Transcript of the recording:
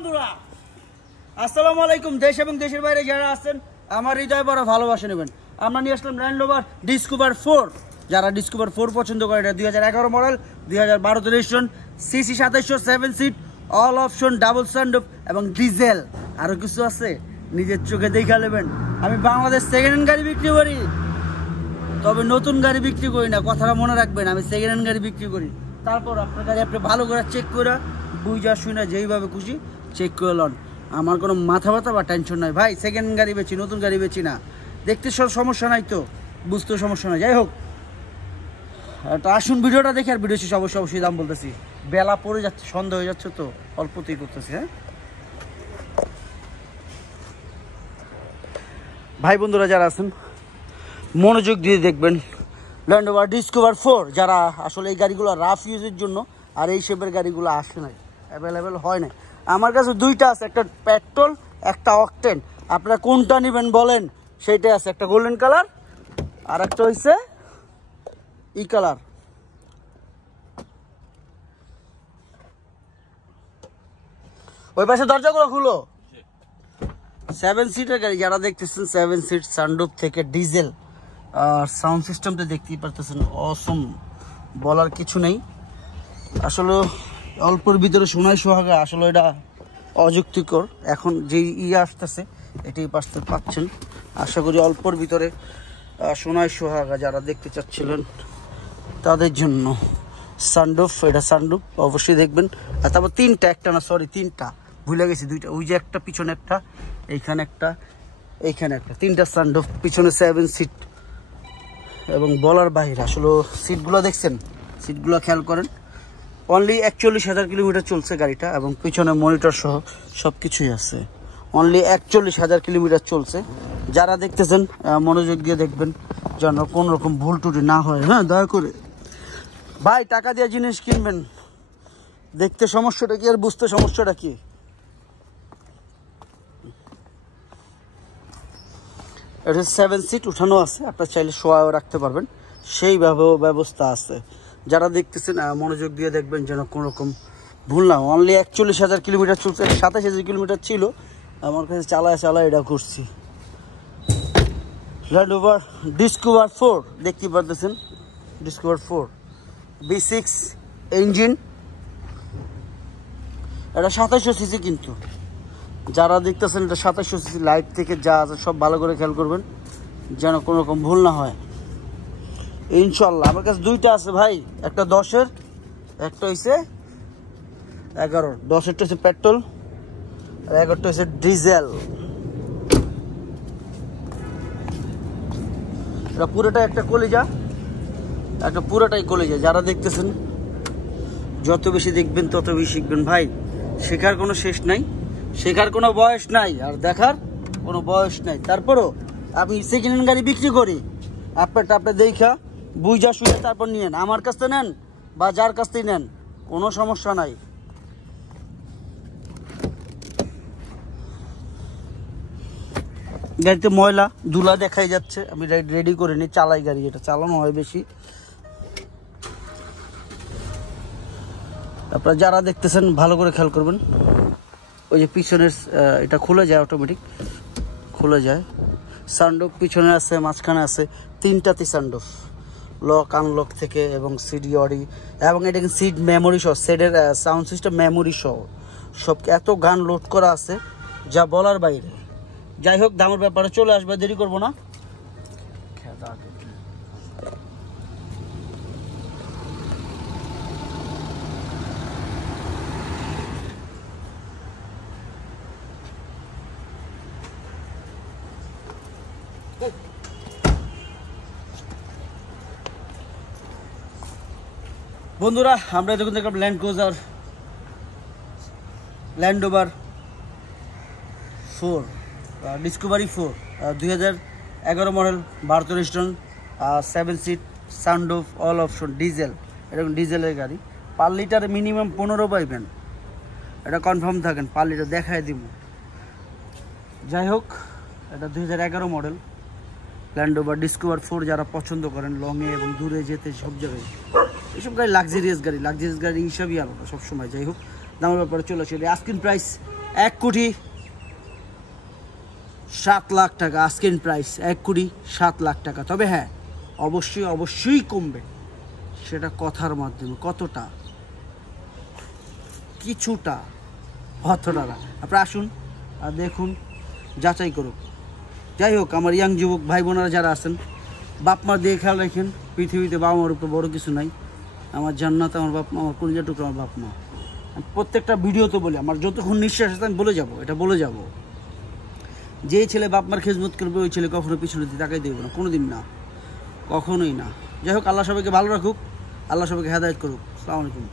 বন্ধুরা আসসালামু আলাইকুম। দেশ এবং দেশের বাইরে যারা আছেন আমার হৃদয় বড় ভালোবাসা নেবেন। আমরা নিয়ে আসলাম ল্যান্ড রোভার ডিসকভার 4। যারা ডিসকভার 4 পছন্দ করে, এটা 2011 model, 2012 registration, CC 2700, 7 seat, all option, double sunroof এবং ডিজেল। আরও কিছু আছে, নিজের চোখে দেখা নেবেন। আমি বাংলাদেশ সেকেন্ড হ্যান্ড গাড়ি বিক্রি করি, তবে নতুন গাড়ি বিক্রি করি না, কথাটা মনে রাখবেন। আমি সেকেন্ড হ্যান্ড গাড়ি বিক্রি করি। তারপর আপনার গাড়ি আপনি ভালো করে চেক করে বুঝা শুনে যেইভাবে খুশি চেক করে লন। আমার কোনো মাথা ব্যথা বা টেনশন নাই ভাই। সেকেন্ড হ্যান্ড গাড়ি বেচি, নতুন গাড়ি বেচি না। দেখতে সব সমস্যা নাই তো, বুঝতেও সমস্যা নাই। যাই হোক, তো আসুন ভিডিওটা দেখে, আর ভিডিও শেষে অবশ্যই দাম বলতেছি। বেলা পড়ে যাচ্ছে, সন্ধ্যা হয়ে যাচ্ছে, তো অল্পতেই করতেছি। হ্যাঁ ভাই বন্ধুরা যারা আছেন মনোযোগ দিয়ে দেখবেন। ল্যান্ড রোভার ডিসকভার 4, যারা আসলে এই গাড়িগুলো রাফ ইউজের জন্য আর এই শেপের গাড়িগুলো আসে নাই, অ্যাভেলেবেল হয় না। আমার কাছে দুইটা আছে, একটা পেট্রোল, একটা অকটেন। আপনারা কোনটা নেবেন বলেন, সেইটাই আছে। একটা গোল্ডেন কালার আর একটা হচ্ছে ই কালার। ওই পাশে দরজাগুলো খুলো। 7 সিটের গাড়ি যারা দেখতেছেন, 7 সিট, সানরুফ থেকে ডিজেল, আর সাউন্ড সিস্টেমটা দেখতেই পারতেছেন অসম, বলার কিছু নেই। আসলে অল্পর ভিতরে সোনায় সোহাগা, আসলে এটা অযুক্তিকর। এখন যেই আসতেছে এটাই পাচ্ছেন। আশা করি অল্পর ভিতরে সোনায় সোহাগা যারা দেখতে চাচ্ছিলেন তাদের জন্য। সানরুফ, এটা সানরুফ অবশ্যই দেখবেন। আর তারপর তিনটা, একটা না সরি তিনটা, ভুলে গেছি, দুইটা। ওই যে একটা পিছনে একটা, এইখানে একটা, এইখানে একটা, তিনটা সানরুফ। পিছনে 7 সিট এবং বলার বাইরে। আসলে সিটগুলো দেখছেন, সিটগুলো খেয়াল করেন। অনলি 41,000 কিলোমিটার চলছে গাড়িটা, এবং পিছনে মনিটর সহ সব কিছুই আছে। অনলি 41,000 কিলোমিটার চলছে। যারা দেখতেছেন মনোযোগ দিয়ে দেখবেন যেন কোনো রকম ভুল টুটি না হয়। হ্যাঁ, দয়া করে ভাই, টাকা দিয়ে জিনিস কিনবেন, দেখতে সমস্যাটা কি আর বুঝতে সমস্যাটা কি। এটা 7 সিট, উঠানো আছে, আপনার চাইলে শোয়াও রাখতে পারবেন, সেইভাবেও ব্যবস্থা আছে। যারা দেখতেছেন মনোযোগ দিয়ে দেখবেন যেন কোনো রকম ভুল না। অনলি 41,000 কিলোমিটার চলছে, 27,000 কিলোমিটার ছিল আমার কাছে। চালায় এটা করছি। ল্যান্ড রোভার ডিসকভার 4 দেখতে পারতেছেন। ডিসকভার 4 V6 ইঞ্জিন, এটা 2700 সিসি। কিন্তু যারা দেখতেছেন এটা 2700 সিসি। লাইট থেকে যা আছে সব ভালো করে খেয়াল করবেন যেন কোনো রকম ভুল না হয়। ইনশাল্লাহ আমার কাছে দুইটা আছে ভাই, একটা 10-এর, একটা হচ্ছে 11-র। 10-এরটা হচ্ছে পেট্রোল আর 11টা হচ্ছে ডিজেল। এটা পুরোটাই একটা কলিজা, একটা পুরোটাই কলিজা। যারা দেখতেছেন যত বেশি দেখবেন তত বেশি শিখবেন ভাই। শেখার কোনো শেষ নাই, শেখার কোনো বয়স নাই, আর দেখার কোনো বয়স নাই। তারপরও আমি সেকেন্ড হ্যান্ড গাড়ি বিক্রি করি। আপনারটা আপনি দেখা বুঝা শুনে তারপর নিয়েন। আমার কাছ থেকে নেন বা যার কাছ থেকে নেন, কোনো সমস্যা নাই। গাড়িতে ময়লা ধুলা দেখাই যাচ্ছে, আমি রেডি করে নিই, চালাই গাড়ি, এটা চালানো হয় বেশি। আপনারা যারা দেখতেছেন ভালো করে খেয়াল করবেন। ওই যে পিছনের এটা খুলে যায়, অটোমেটিক খুলে যায়। সানরুফ পিছনে আছে, মাঝখানে আছে, তিনটাতে সানরুফ, লক আনলক থেকে, এবং সিডি অডি, এবং এটা সিড মেমোরি সহ, সেডের সাউন্ড সিস্টেম মেমোরি সহ সব। এত গান লোড করা আছে যা বলার বাইরে। যাই হোক, দামের ব্যাপারে চলে আসবে, দেরি করবো না। বন্ধুরা, আমরা যখন দেখলাম Land Cruiser, Land Rover 4 Discovery 4 2011 model, 12 registration, 7 seat, sunroof, all option, diesel. এরকম ডিজেলের গাড়ি। পার লিটারে মিনিমাম 15 পাইবেন, এটা কনফার্ম থাকেন। পার লিটার দেখায় দিব। যাই হোক, এটা 2011 মডেল ল্যান্ড রোভার ডিসকভার 4। যারা পছন্দ করেন লংয়ে এবং দূরে যেতে, সব জায়গায় এইসব গাড়ি লাক্সারিয়াস গাড়ি হিসাবেই আলাদা সবসময়। যাই হোক, দামের ব্যাপারে চলে আসলে আস্কিং প্রাইস 1,07,00,000 টাকা আস্কিং প্রাইস, 1,07,00,000 টাকা। তবে হ্যাঁ, অবশ্যই অবশ্যই কমবে, সেটা কথার মাধ্যমে। কতটা? কিছুটা, অতটা না। আপনারা আসুন আর দেখুন, যাচাই করুন। যাই হোক, আমার ইয়াং যুবক ভাই বোনেরা যারা আছেন, বাপ মার দিয়ে খেয়াল রাখেন। পৃথিবীতে বাবা মার উপরে বড় কিছু নাই। আমার জান্নাত আমার বাপ মা, আমার কলিজা টুকরো আমার বাপ মা। প্রত্যেকটা ভিডিওতে বলি, আমার যতক্ষণ নিঃশ্বাস আছে আমি বলে যাব, এটা বলে যাব। যেই ছেলে বাপ মার খেজমত করবে ওই ছেলে কখনো পিছনে দিয়ে তাকাই দেবে না, কোনোদিন না, কখনোই না। যাই হোক, আল্লাহ সবাইকে ভালো রাখুক, আল্লাহ সবাইকে হেদায়েত করুক। আসসালামু আলাইকুম।